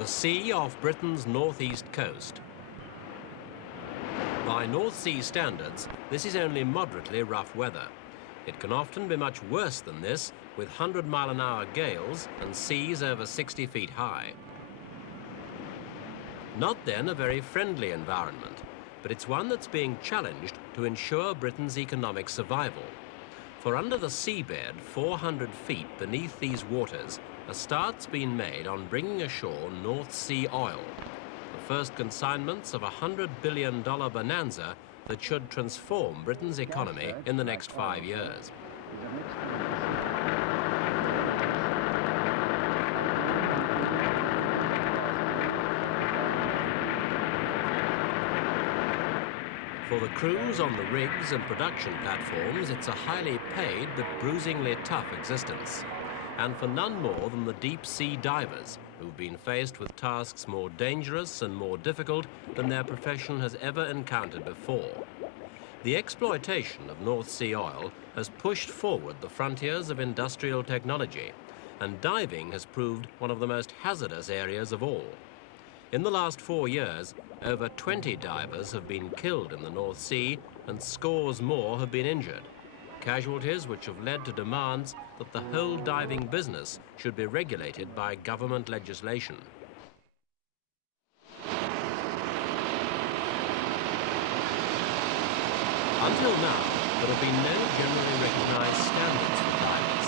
The sea off Britain's northeast coast. By North Sea standards, this is only moderately rough weather. It can often be much worse than this, with 100-mile-an-hour gales and seas over 60 feet high. Not then a very friendly environment, but it's one that's being challenged to ensure Britain's economic survival. For under the seabed, 400 feet beneath these waters, a start's been made on bringing ashore North Sea oil, the first consignments of a $100 billion bonanza that should transform Britain's economy in the next 5 years. For the crews on the rigs and production platforms, it's a highly paid but bruisingly tough existence. And for none more than the deep-sea divers, who've been faced with tasks more dangerous and more difficult than their profession has ever encountered before. The exploitation of North Sea oil has pushed forward the frontiers of industrial technology, and diving has proved one of the most hazardous areas of all. In the last 4 years, over 20 divers have been killed in the North Sea and scores more have been injured. Casualties which have led to demands that the whole diving business should be regulated by government legislation. Until now, there have been no generally recognized standards for divers.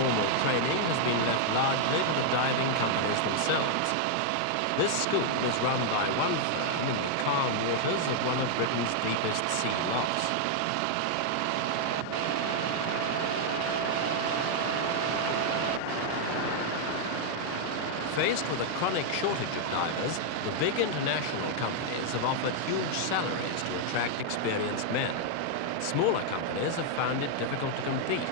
Formal training has been left largely to the diving companies themselves. This school is run by one firm in the calm waters of one of Britain's deepest sea lochs. Faced with a chronic shortage of divers, the big international companies have offered huge salaries to attract experienced men. Smaller companies have found it difficult to compete.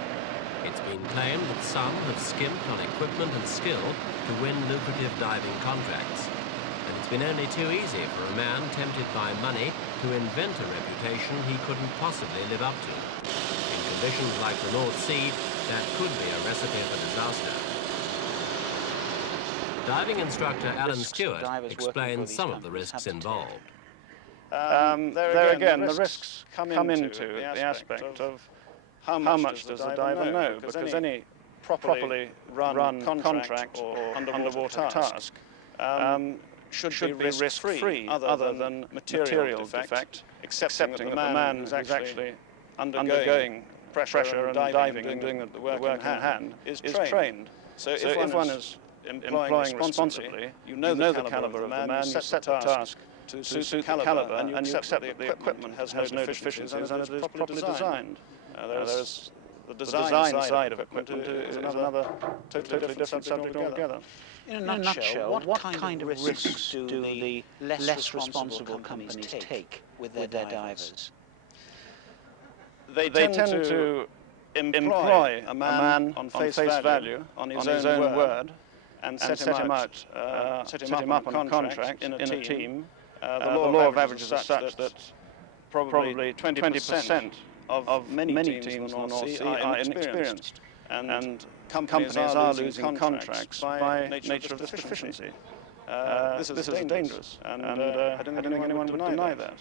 It's been claimed that some have skimped on equipment and skill to win lucrative diving contracts. And it's been only too easy for a man tempted by money to invent a reputation he couldn't possibly live up to. In conditions like the North Sea, that could be a recipe for disaster. Diving instructor Alan Stewart explains some of the risks involved. There again, the risks come into the aspect of how much does the diver know, because any properly run contract or underwater task should be risk-free other than material defect, excepting that the man who's actually undergoing pressure and diving and doing the work in hand is trained. So if one is employing responsibly, you know the caliber of the man, you set the task to suit the caliber, and you accept that the equipment has no deficiencies and it is properly designed. There's the design side of equipment is another totally different subject altogether. In a nutshell, what kind of risks do the less responsible companies take with their divers? They tend to employ a man on face value, on his own word, and set him up on a contract in a team. The law of averages is such that probably 20% of many teams on the North Sea are inexperienced, and companies are losing contracts by nature of deficiency. This is dangerous, and I don't think anyone would deny that.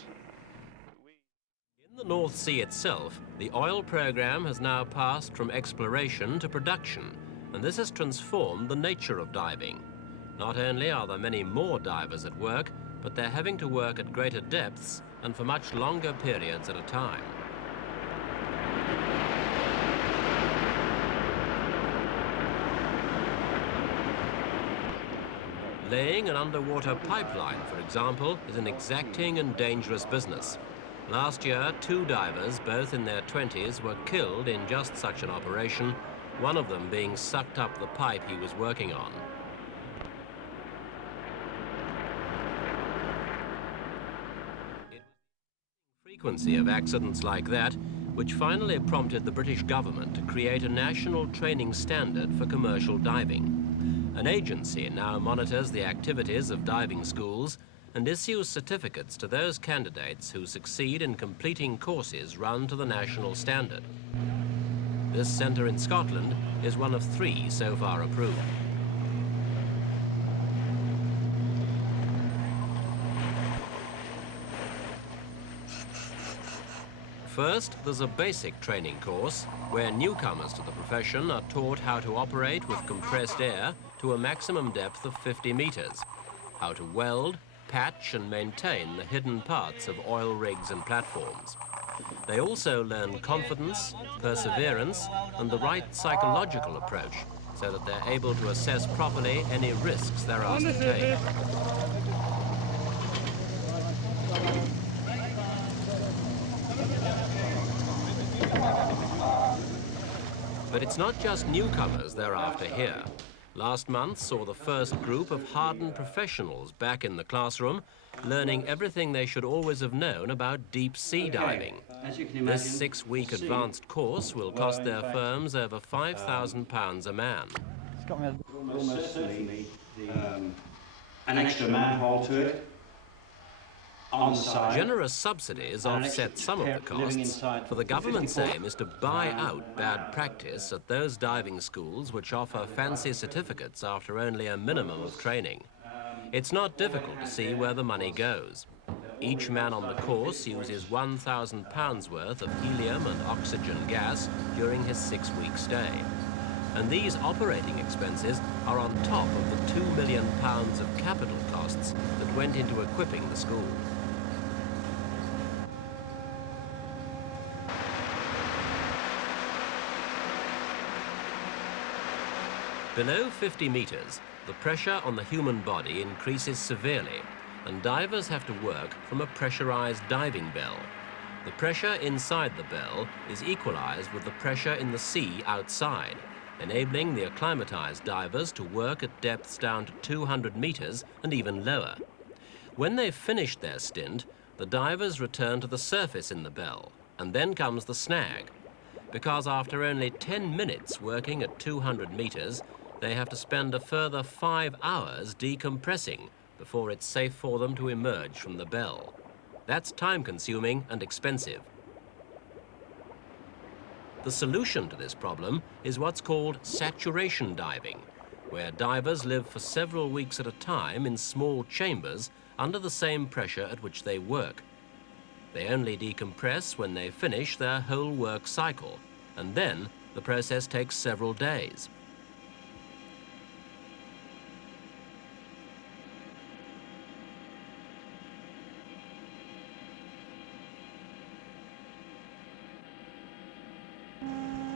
In the North Sea itself, the oil program has now passed from exploration to production, and this has transformed the nature of diving. Not only are there many more divers at work, but they're having to work at greater depths and for much longer periods at a time. Laying an underwater pipeline, for example, is an exacting and dangerous business. Last year, 2 divers, both in their 20s, were killed in just such an operation, one of them being sucked up the pipe he was working on. It was the frequency of accidents like that which finally prompted the British government to create a national training standard for commercial diving. An agency now monitors the activities of diving schools and issues certificates to those candidates who succeed in completing courses run to the national standard. This centre in Scotland is one of 3 so far approved. First, there's a basic training course where newcomers to the profession are taught how to operate with compressed air to a maximum depth of 50 meters, how to weld, patch and maintain the hidden parts of oil rigs and platforms. They also learn confidence, perseverance and the right psychological approach so that they're able to assess properly any risks they're asked to take. But it's not just newcomers they're after here. Last month saw the first group of hardened professionals back in the classroom, learning everything they should always have known about deep-sea diving. This 6-week advanced course will cost their firms over £5,000 a man. It's got me almost certainly an extra manhole to it. On the side. Generous subsidies offset some of the costs, for the government's aim is to buy out bad practice at those diving schools which offer fancy certificates after only a minimum of training. It's not difficult to see where the money goes. Each man on the course uses £1,000 worth of helium and oxygen gas during his 6-week stay. And these operating expenses are on top of the £2 million of capital costs that went into equipping the school. Below 50 meters, the pressure on the human body increases severely, and divers have to work from a pressurized diving bell. The pressure inside the bell is equalized with the pressure in the sea outside, enabling the acclimatized divers to work at depths down to 200 meters and even lower. When they've finished their stint, the divers return to the surface in the bell, and then comes the snag. Because after only 10 minutes working at 200 meters, they have to spend a further 5 hours decompressing before it's safe for them to emerge from the bell. That's time-consuming and expensive. The solution to this problem is what's called saturation diving, where divers live for several weeks at a time in small chambers under the same pressure at which they work. They only decompress when they finish their whole work cycle, and then the process takes several days.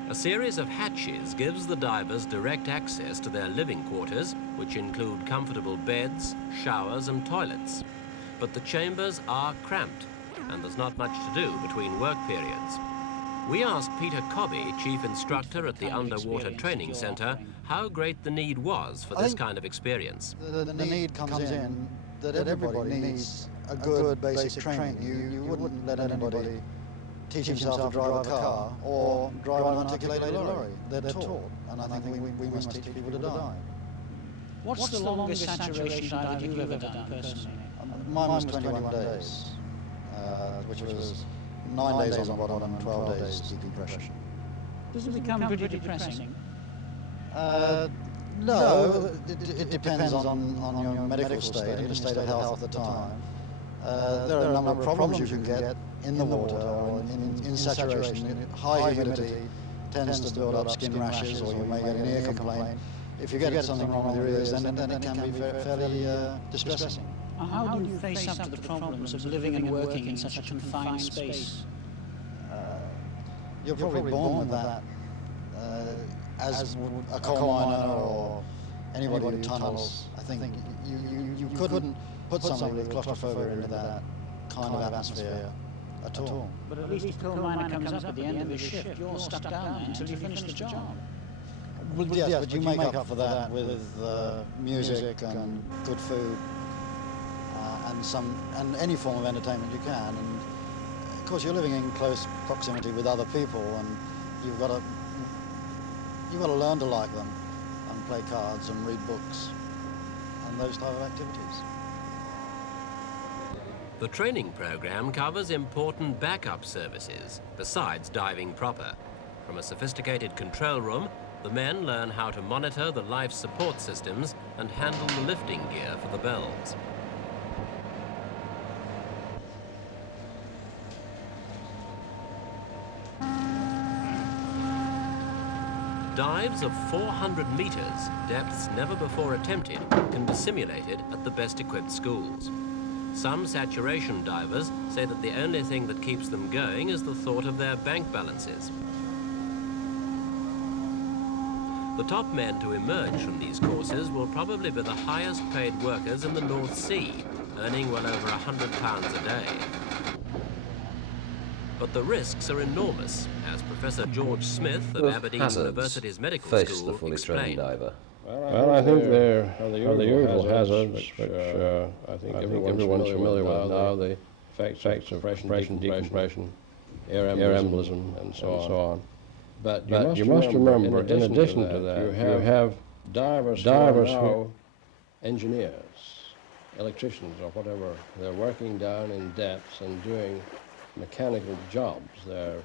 A series of hatches gives the divers direct access to their living quarters, which include comfortable beds, showers and toilets. But the chambers are cramped, and there's not much to do between work periods. We asked Peter Cobby, Chief Instructor at the Underwater Training Centre, how great the need was for this kind of experience. The need comes in that everybody needs a good basic training. You wouldn't let anybody teach himself to drive a car or drive an articulated lorry. They're taught, and I think we must teach people to dive. What's the longest saturation dive that you've ever done personally? Mine was 21 days, which was 9 days on the bottom and 12 days decompression. Does it become pretty depressing? No, it depends on your medical state and the state of health at the time. There are a number of problems you can get in the water or in saturation. High humidity tends to build up skin rashes, or you may get an ear complaint. If you get something wrong with your ears, then it can be fairly distressing. How do you face up to the problems of living and working in such a confined space? You're probably born with that. As a coal miner or anybody who tunnels, I think you couldn't put somebody with claustrophobia into that kind of atmosphere at all. But at least if a coal miner comes up at the end of his shift, you're stuck down there until you finish the job. Well, yes, but you make up for that with music and good food and any form of entertainment you can. And of course, you're living in close proximity with other people, and you've got to learn to like them and play cards and read books and those type of activities. The training program covers important backup services besides diving proper. From a sophisticated control room, the men learn how to monitor the life support systems and handle the lifting gear for the bells. Dives of 400 meters, depths never before attempted, can be simulated at the best equipped schools. Some saturation divers say that the only thing that keeps them going is the thought of their bank balances. The top men to emerge from these courses will probably be the highest paid workers in the North Sea, earning well over £100 a day. But the risks are enormous, as Professor George Smith of Aberdeen University's Medical School explained. Well, I think there are the usual hazards, which I think everyone's familiar with now, the effects of compression, decompression, air embolism, and so on. But you must remember, in addition to that, you have divers who are engineers, electricians, or whatever. They're working down in depths and doing mechanical jobs. They're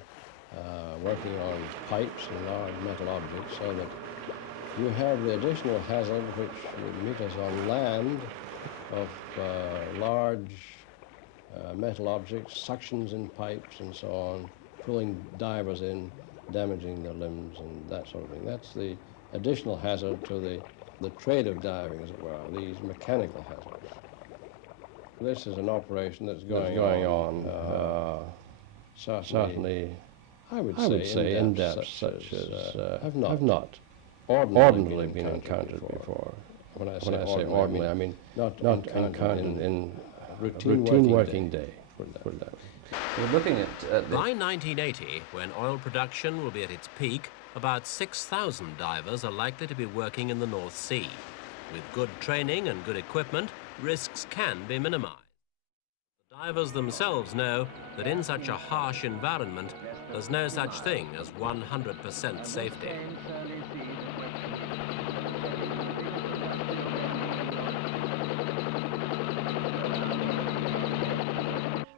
working on pipes and large metal objects, so that you have the additional hazard which would meet us on land of large metal objects, suctions in pipes and so on, pulling divers in, damaging their limbs and that sort of thing. That's the additional hazard to the trade of diving, as it were, these mechanical hazards. This is an operation that's going on certainly, I would say in depths such as have not ordinarily been encountered before. When I say ordinarily, I mean not encountered in routine working day. We're looking at By 1980, when oil production will be at its peak, about 6,000 divers are likely to be working in the North Sea. With good training and good equipment, risks can be minimized. The divers themselves know that in such a harsh environment, there's no such thing as 100% safety.